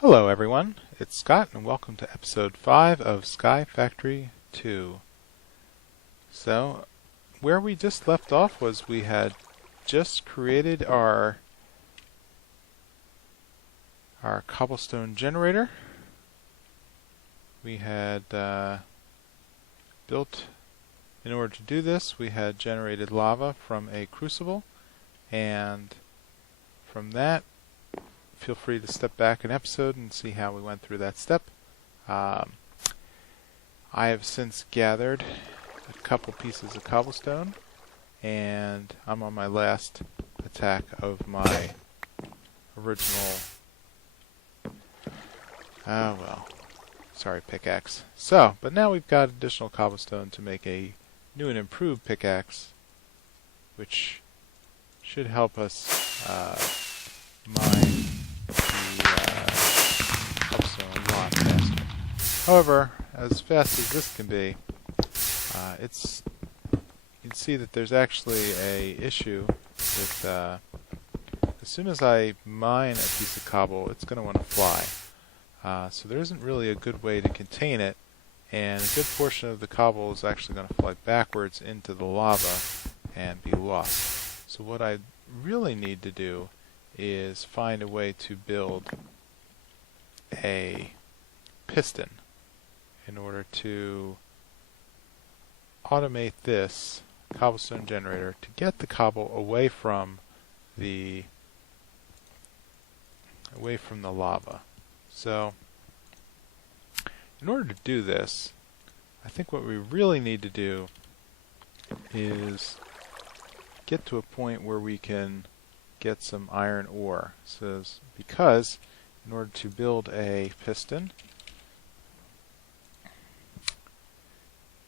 Hello everyone, it's Scott and welcome to episode 5 of Sky Factory 2. So, where we just left off was we had just created our cobblestone generator. We had built, in order to do this, we had generated lava from a crucible, and from that feel free to step back an episode and see how we went through that step. I have since gathered a couple pieces of cobblestone, and I'm on my last attack of my original, pickaxe. So, but now we've got additional cobblestone to make a new and improved pickaxe, which should help us mine cobblestone a lot faster. However, as fast as this can be, you can see that there's actually a issue with as soon as I mine a piece of cobble, it's going to want to fly. So there isn't really a good way to contain it, and a good portion of the cobble is actually going to fly backwards into the lava and be lost. So what I really need to do is find a way to build a piston in order to automate this cobblestone generator to get the cobble away from the lava. So in order to do this, I think what we really need to do is get to a point where we can get some iron ore. So, because in order to build a piston,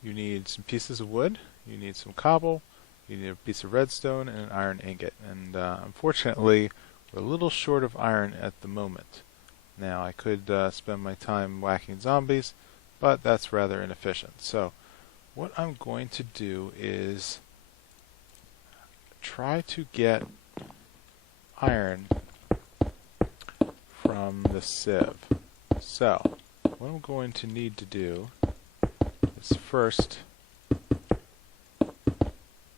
you need some pieces of wood, you need some cobble, you need a piece of redstone, and an iron ingot. And unfortunately, we're a little short of iron at the moment. Now, I could spend my time whacking zombies, but that's rather inefficient. So, what I'm going to do is try to get iron from the sieve. So, what I'm going to need to do is first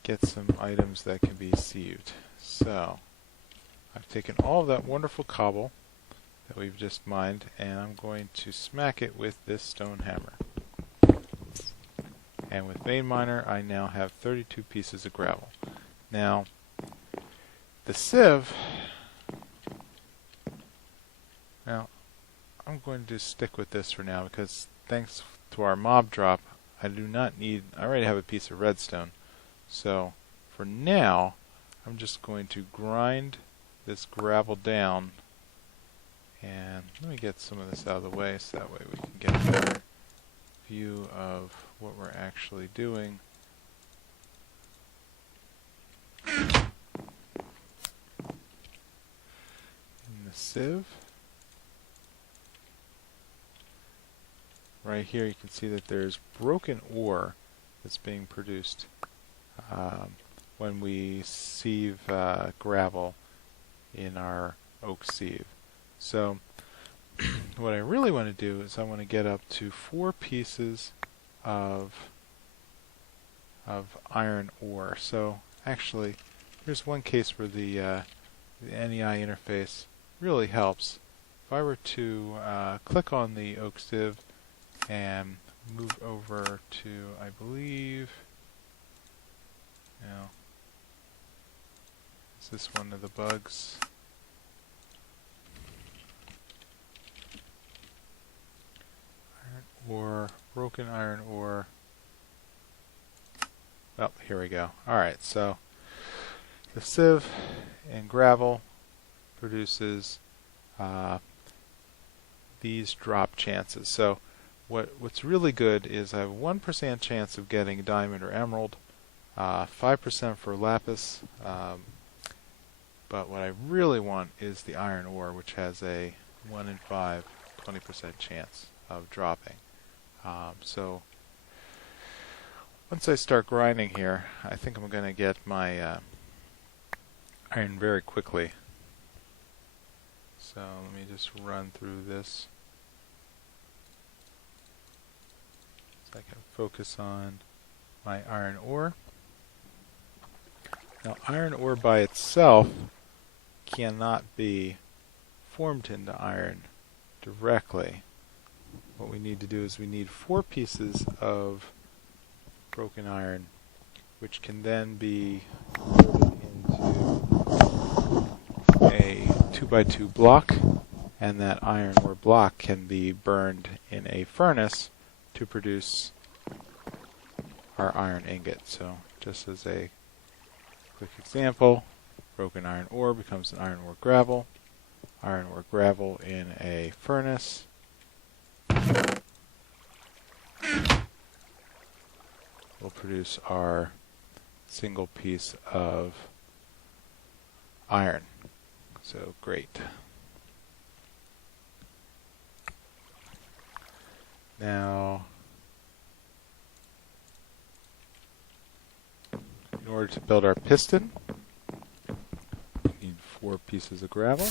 get some items that can be sieved. So, I've taken all of that wonderful cobble that we've just mined, and I'm going to smack it with this stone hammer. And with Vein Miner, I now have 32 pieces of gravel. Now, the sieve, now I'm going to stick with this for now because thanks to our mob drop, I already have a piece of redstone. So for now, I'm just going to grind this gravel down, and let me get some of this out of the way so that way we can get a better view of what we're actually doing. The sieve. Right here you can see that there's broken ore that's being produced when we sieve gravel in our oak sieve. So what I really want to do is I want to get up to 4 pieces of iron ore. So actually, here's one case where the NEI interface really helps. If I were to click on the oak sieve and move over to, I believe, is this one of the bugs? Iron ore, broken iron ore. Well, here we go. Alright, so the sieve and gravel produces these drop chances. So what's really good is I have a 1% chance of getting diamond or emerald, 5% for lapis, but what I really want is the iron ore, which has a 1 in 5, 20% chance of dropping. So once I start grinding here, I think I'm going to get my iron very quickly. So let me just run through this so I can focus on my iron ore. Now, iron ore by itself cannot be formed into iron directly. What we need to do is we need 4 pieces of broken iron, which can then be converted into a 2x2 block, and that iron ore block can be burned in a furnace to produce our iron ingot. So just as a quick example, broken iron ore becomes an iron ore gravel. Iron ore gravel in a furnace will produce our single piece of iron. So great. Now, in order to build our piston, we need 4 pieces of gravel.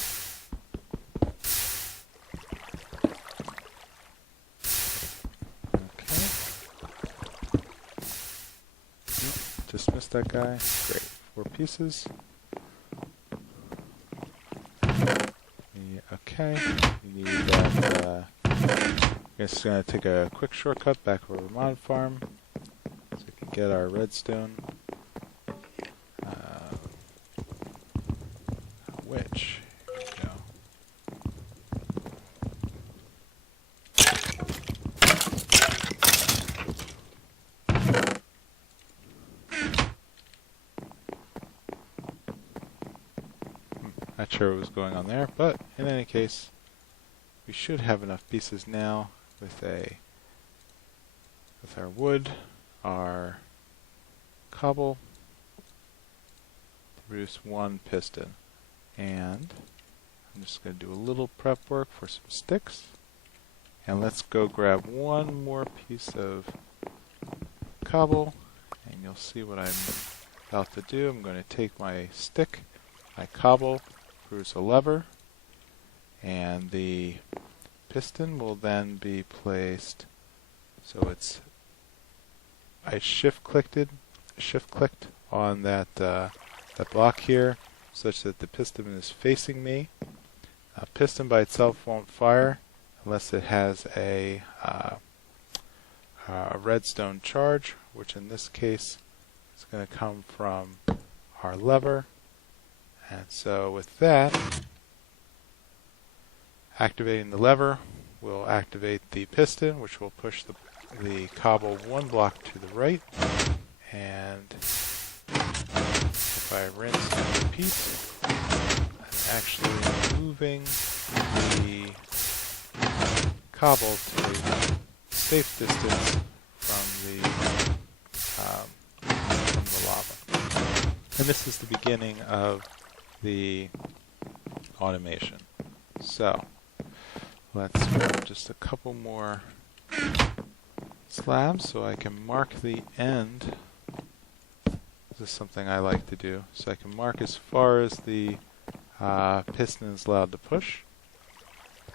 Okay. Just missed that guy. Great. 4 pieces. Okay. You need that. I'm just going to take a quick shortcut back over to Mod Farm so we can get our redstone. Which, here we go. Not sure what was going on there, but in any case, we should have enough pieces now with our wood, our cobble, to produce 1 piston. And I'm just going to do a little prep work for some sticks. And let's go grab 1 more piece of cobble, and you'll see what I'm about to do. I'm going to take my stick, my cobble, produce a lever, and the piston will then be placed so it's I shift clicked on that block here such that the piston is facing me. A piston by itself won't fire unless it has a redstone charge, which in this case is going to come from our lever. And so with that, activating the lever will activate the piston, which will push the cobble 1 block to the right. And if I rinse and repeat, I'm actually moving the cobble to a safe distance from the lava. And this is the beginning of the automation. So let's grab just a couple more slabs so I can mark the end. This is something I like to do. So I can mark as far as the piston is allowed to push.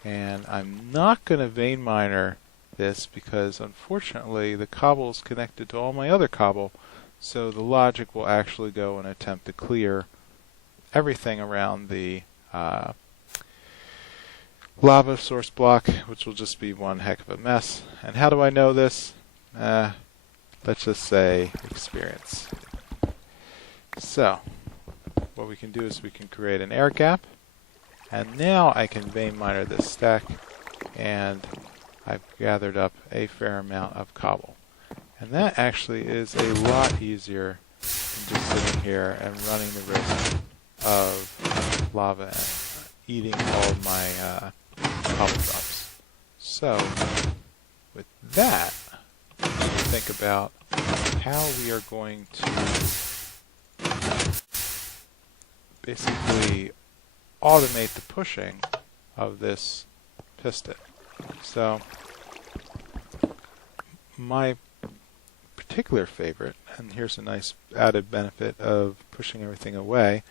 And I'm not going to vein miner this because unfortunately the cobble is connected to all my other cobble, so the logic will actually go and attempt to clear everything around the lava source block, which will just be one heck of a mess. And how do I know this? Let's just say experience. So what we can do is we can create an air gap, and now I can vein miner this stack, and I've gathered up a fair amount of cobble. And that actually is a lot easier than just sitting here and running the risk of lava and eating all of my cobble drops. So with that, we need to think about how we are going to basically automate the pushing of this piston. So my particular favorite, and here's a nice added benefit of pushing everything away,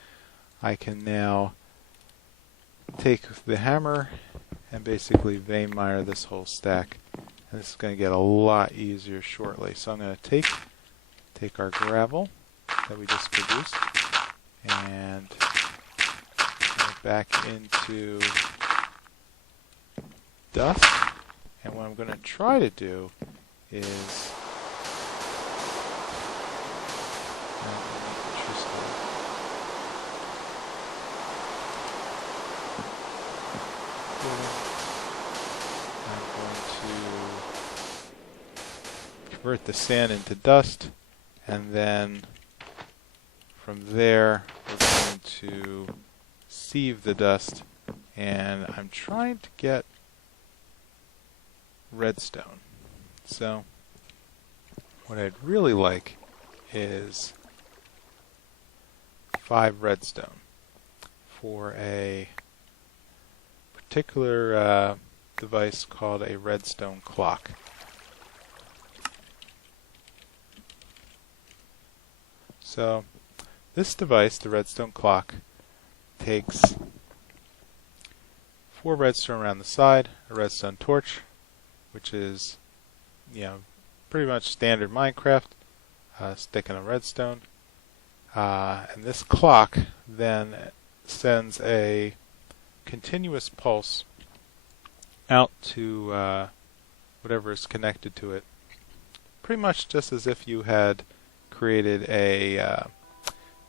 I can now take the hammer and basically vein miner this whole stack. And this is going to get a lot easier shortly. So I'm going to take our gravel that we just produced and put it back into dust. And what I'm going to try to do is convert the sand into dust, and then from there we're going to sieve the dust, and I'm trying to get redstone. So what I'd really like is 5 redstone for a particular device called a redstone clock. So this device, the redstone clock, takes 4 redstone around the side, a redstone torch, which is, pretty much standard Minecraft, sticking a redstone. And this clock then sends a continuous pulse out to whatever is connected to it. Pretty much just as if you had created a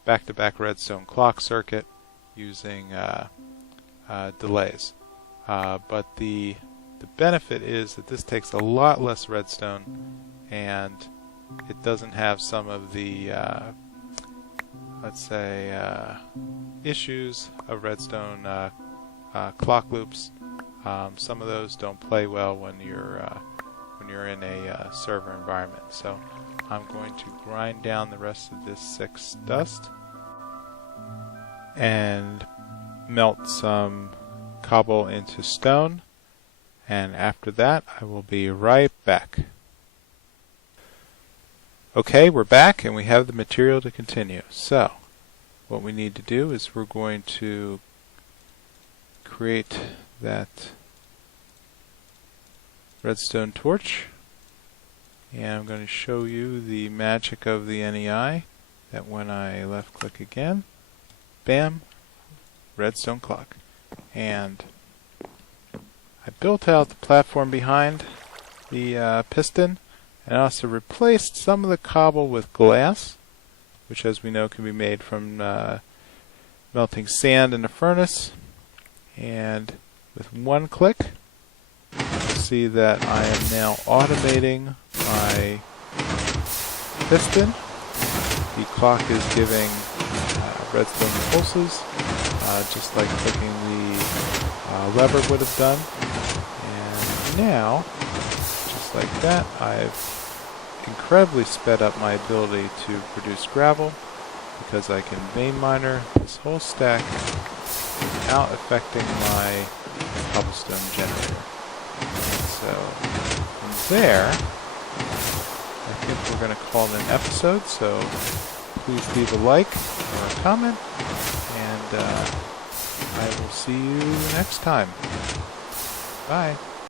back-to-back redstone clock circuit using delays. But the benefit is that this takes a lot less redstone, and it doesn't have some of the let's say issues of redstone clock loops. Some of those don't play well when you're in a server environment. So I'm going to grind down the rest of this 6 dust and melt some cobble into stone, and after that I will be right back. Okay, we're back and we have the material to continue. So what we need to do is we're going to create that redstone torch, and I'm going to show you the magic of the NEI, that when I left click again, bam, redstone clock. And I built out the platform behind the piston, and I also replaced some of the cobble with glass, which, as we know, can be made from melting sand in a furnace. And with one click, you'll see that I am now automating my piston. The clock is giving redstone pulses, just like clicking the lever would have done. And now, just like that, I've incredibly sped up my ability to produce gravel, because I can vein miner this whole stack without affecting my cobblestone generator. And so from there, I think we're going to call it an episode, so please leave a like or a comment, and I will see you next time. Bye.